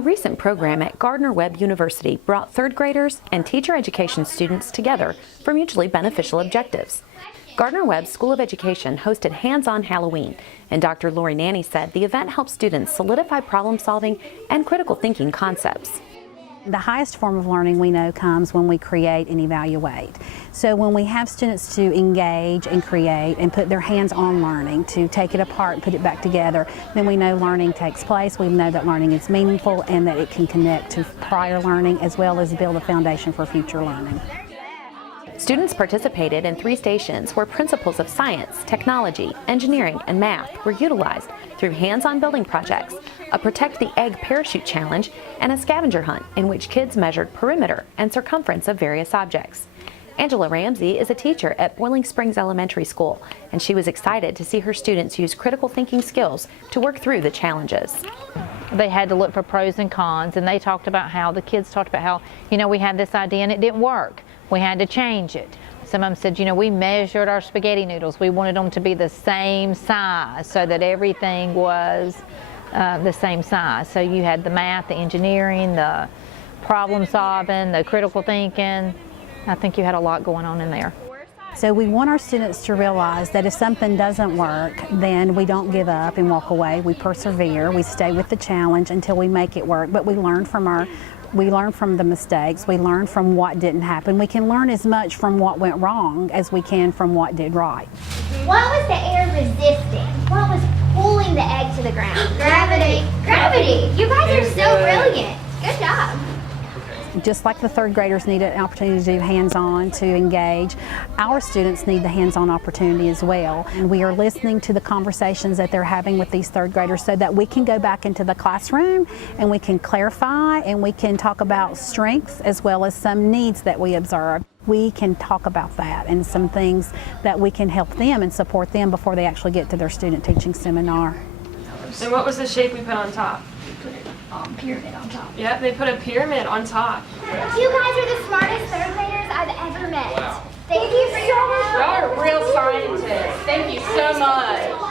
A recent program at Gardner-Webb University brought third graders and teacher education students together for mutually beneficial objectives. Gardner-Webb School of Education hosted Hands-On Halloween, and Dr. Lori Nanny said the event helped students solidify problem-solving and critical thinking concepts. The highest form of learning we know comes when we create and evaluate. So when we have students to engage and create and put their hands on learning, to take it apart and put it back together, then we know learning takes place, we know that learning is meaningful and that it can connect to prior learning as well as build a foundation for future learning. Students participated in 3 stations where principles of science, technology, engineering, and math were utilized through hands-on building projects, a Protect the Egg Parachute Challenge, and a scavenger hunt in which kids measured perimeter and circumference of various objects. Angela Ramsey is a teacher at Boiling Springs Elementary School, and she was excited to see her students use critical thinking skills to work through the challenges. They had to look for pros and cons, and the kids talked about how, we had this idea and it didn't work. We had to change it. Some of them said, we measured our spaghetti noodles. We wanted them to be the same size so that everything was the same size. So you had the math, the engineering, the problem solving, the critical thinking. I think you had a lot going on in there. So we want our students to realize that if something doesn't work, then we don't give up and walk away. We persevere, we stay with the challenge until we make it work, but we learn from the mistakes, we learn from what didn't happen. We can learn as much from what went wrong as we can from what did right. What was the air resisting? What was pulling the egg to the ground? Gravity. Gravity. You guys are so brilliant. Good job. Just like the third graders need an opportunity to do hands-on, to engage, our students need the hands-on opportunity as well. And we are listening to the conversations that they're having with these third graders so that we can go back into the classroom and we can clarify and we can talk about strengths as well as some needs that we observe. We can talk about that and some things that we can help them and support them before they actually get to their student teaching seminar. And what was the shape we put on top? Pyramid on top. Yep, they put a pyramid on top. You guys are the smartest third graders I've ever met. Wow. Thank you for your help. Y'all are real scientists. Thank you so much.